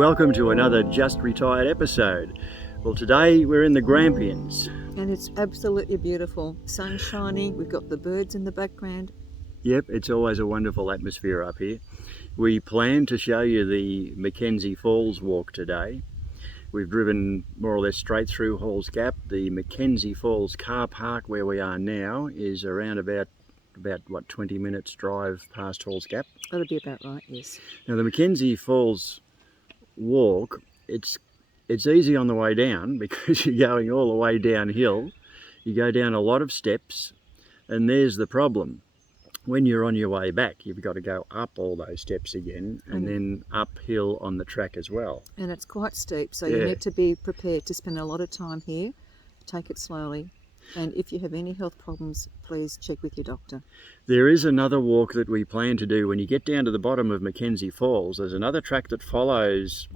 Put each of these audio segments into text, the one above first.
Welcome to another Just Retired episode. Well, today we're in the Grampians. And it's absolutely beautiful. Sun shining, we've got the birds in the background. Yep, it's always a wonderful atmosphere up here. We plan to show you the McKenzie Falls walk today. We've driven more or less straight through Halls Gap. The McKenzie Falls car park where we are now is around about 20 minutes drive past Halls Gap. That'll be about right, yes. Now the McKenzie Falls walk, it's easy on the way down because you're going all the way downhill. You go down a lot of steps, and there's the problem. When you're on your way back, you've got to go up all those steps again and then uphill on the track as well. And it's quite steep, so you need to be prepared to spend a lot of time here. Take it slowly. And if you have any health problems, please check with your doctor. There is another walk that we plan to do. When you get down to the bottom of McKenzie Falls, there's another track that follows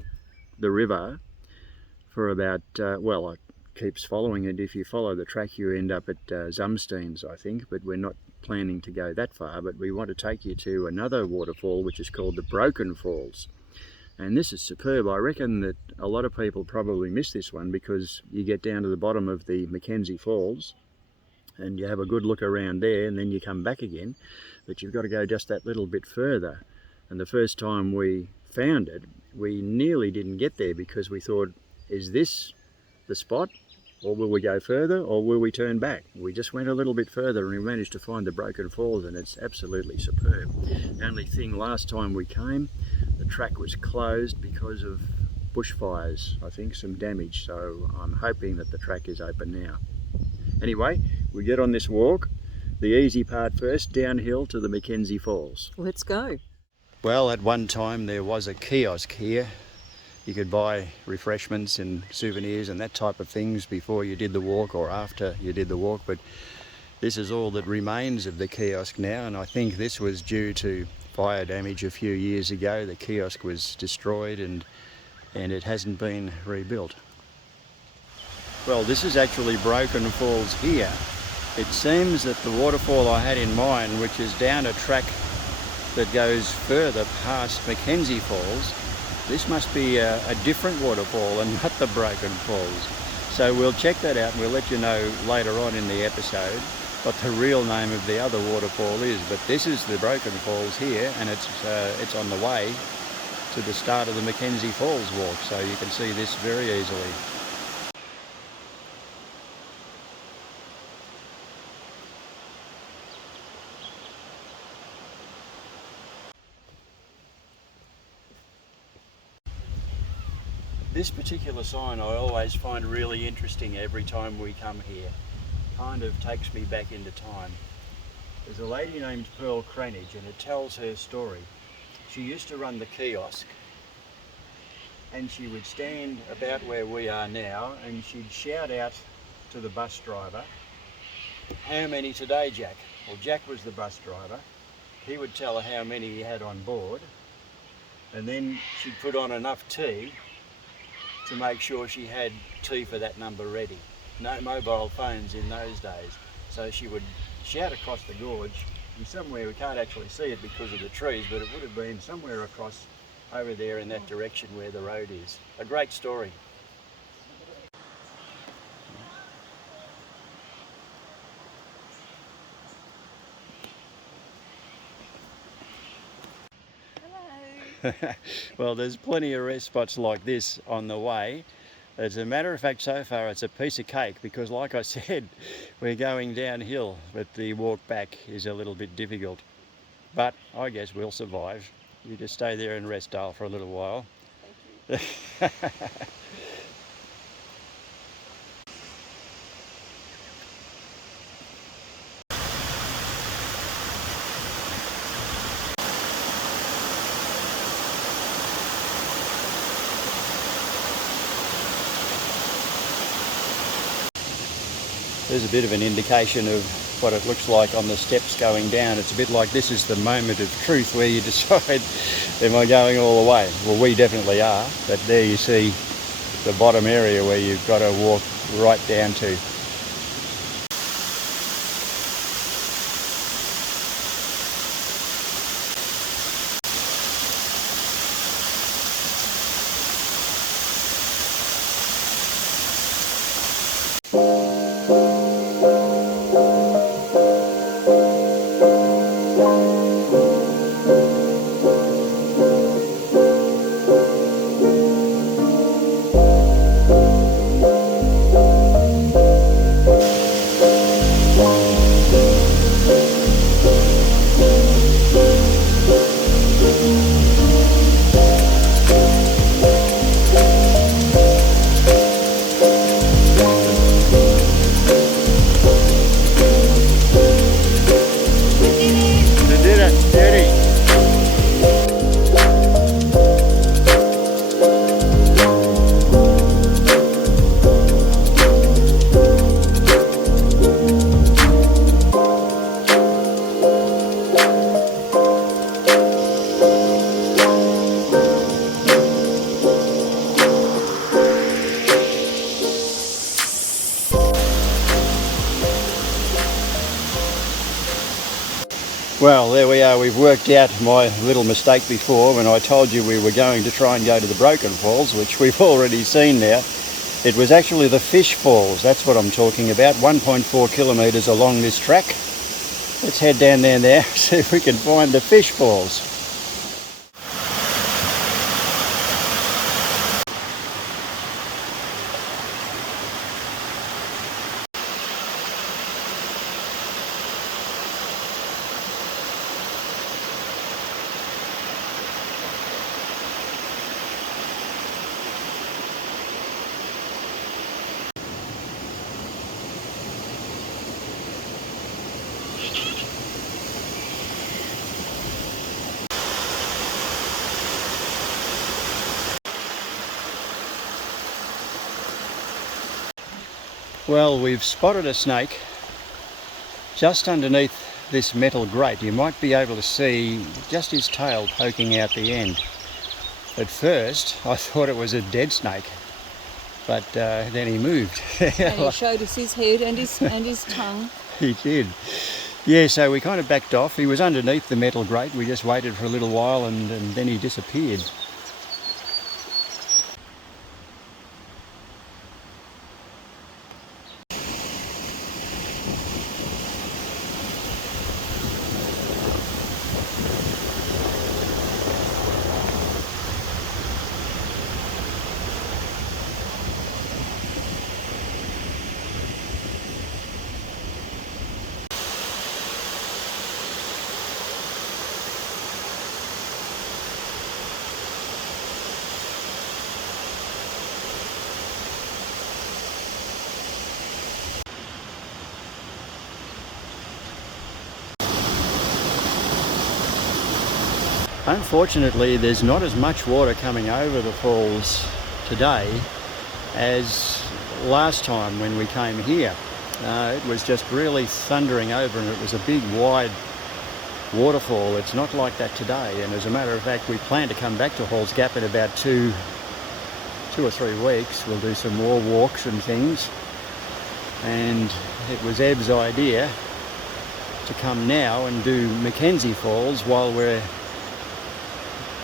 the river for about, it keeps following it. If you follow the track, you end up at Zumstein's, I think, but we're not planning to go that far. But we want to take you to another waterfall, which is called the Broken Falls. And this is superb. I reckon that a lot of people probably miss this one because you get down to the bottom of the McKenzie Falls and you have a good look around there and then you come back again. But you've got to go just that little bit further. And the first time we found it, we nearly didn't get there because we thought, is this the spot? Or will we go further, or will we turn back? We just went a little bit further and we managed to find the Broken Falls, and it's absolutely superb. The only thing, last time we came, the track was closed because of bushfires, I think, some damage. So I'm hoping that the track is open now. Anyway, we get on this walk. The easy part first, downhill to the McKenzie Falls. Let's go. Well, at one time there was a kiosk here. You could buy refreshments and souvenirs and that type of things before you did the walk or after you did the walk, but this is all that remains of the kiosk now, and I think this was due to fire damage a few years ago. The kiosk was destroyed and it hasn't been rebuilt. Well, this is actually Broken Falls here. It seems that the waterfall I had in mind, which is down a track that goes further past McKenzie Falls, this must be a different waterfall and not the Broken Falls. So we'll check that out and we'll let you know later on in the episode what the real name of the other waterfall is. But this is the Broken Falls here, and it's on the way to the start of the McKenzie Falls walk, so you can see this very easily. This particular sign I always find really interesting every time we come here. Kind of takes me back into time. There's a lady named Pearl Cranage, and it tells her story. She used to run the kiosk, and she would stand about where we are now and she'd shout out to the bus driver, "How many today, Jack?" Well, Jack was the bus driver. He would tell her how many he had on board, and then she'd put on enough tea to make sure she had tea for that number ready. No mobile phones in those days. So she would shout across the gorge, and somewhere, we can't actually see it because of the trees, but it would have been somewhere across over there in that direction where the road is. A great story. Well, there's plenty of rest spots like this on the way. As a matter of fact, so far it's a piece of cake because, like I said, we're going downhill, but the walk back is a little bit difficult. But I guess we'll survive. You just stay there and rest, Dale, for a little while. Thank you. There's a bit of an indication of what it looks like on the steps going down. It's a bit like this is the moment of truth where you decide, am I going all the way? Well, we definitely are, but there you see the bottom area where you've got to walk right down to. Well, there we are. We've worked out my little mistake before when I told you we were going to try and go to the Broken Falls, which we've already seen now. It was actually the Fish Falls, that's what I'm talking about, 1.4 kilometres along this track. Let's head down there now, see if we can find the Fish Falls. Well, we've spotted a snake just underneath this metal grate. You might be able to see just his tail poking out the end. At first I thought it was a dead snake, but then he moved. And he showed us his head and his tongue. He did. Yeah, so we kind of backed off. He was underneath the metal grate. We just waited for a little while and then he disappeared. Unfortunately, there's not as much water coming over the falls today as last time when we came here. It was just really thundering over and it was a big wide waterfall. It's not like that today, and as a matter of fact we plan to come back to Halls Gap in about two or 3 weeks. We'll do some more walks and things, and it was Eb's idea to come now and do McKenzie Falls while we're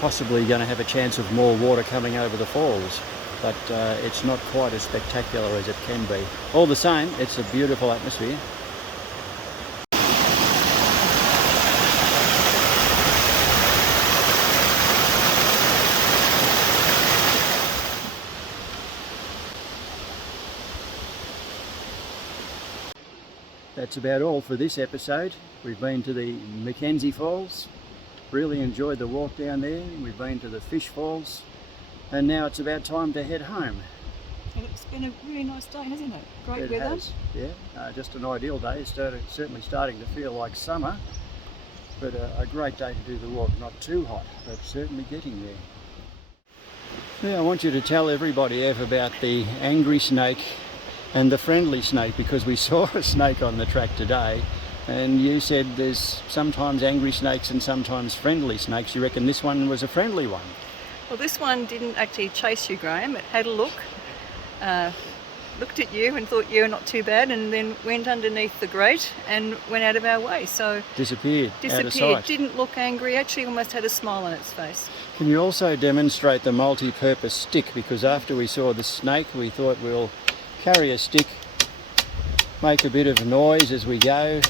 possibly going to have a chance of more water coming over the falls, but it's not quite as spectacular as it can be. All the same, it's a beautiful atmosphere. That's about all for this episode. We've been to the McKenzie Falls. Really enjoyed the walk down there. We've been to the Fish Falls, and now it's about time to head home. And it's been a really nice day, hasn't it? Great It weather. has, yeah. Just an ideal day. It's certainly starting to feel like summer, but a great day to do the walk. Not too hot, but certainly getting there. Yeah, I want you to tell everybody, Ev, about the angry snake and the friendly snake, because we saw a snake on the track today. And you said there's sometimes angry snakes and sometimes friendly snakes. You reckon this one was a friendly one? Well, this one didn't actually chase you, Graham. It had a look, looked at you and thought you were not too bad, and then went underneath the grate and went out of our way. So disappeared. Out of sight. Didn't look angry, actually almost had a smile on its face. Can you also demonstrate the multi-purpose stick? Because after we saw the snake, we thought we'll carry a stick, make a bit of noise as we go.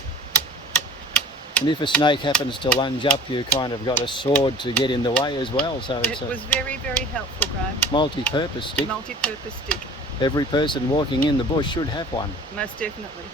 And if a snake happens to lunge up, you kind of got a sword to get in the way as well. So it was very, very helpful, Graham. Multi-purpose stick. Multi-purpose stick. Every person walking in the bush should have one. Most definitely.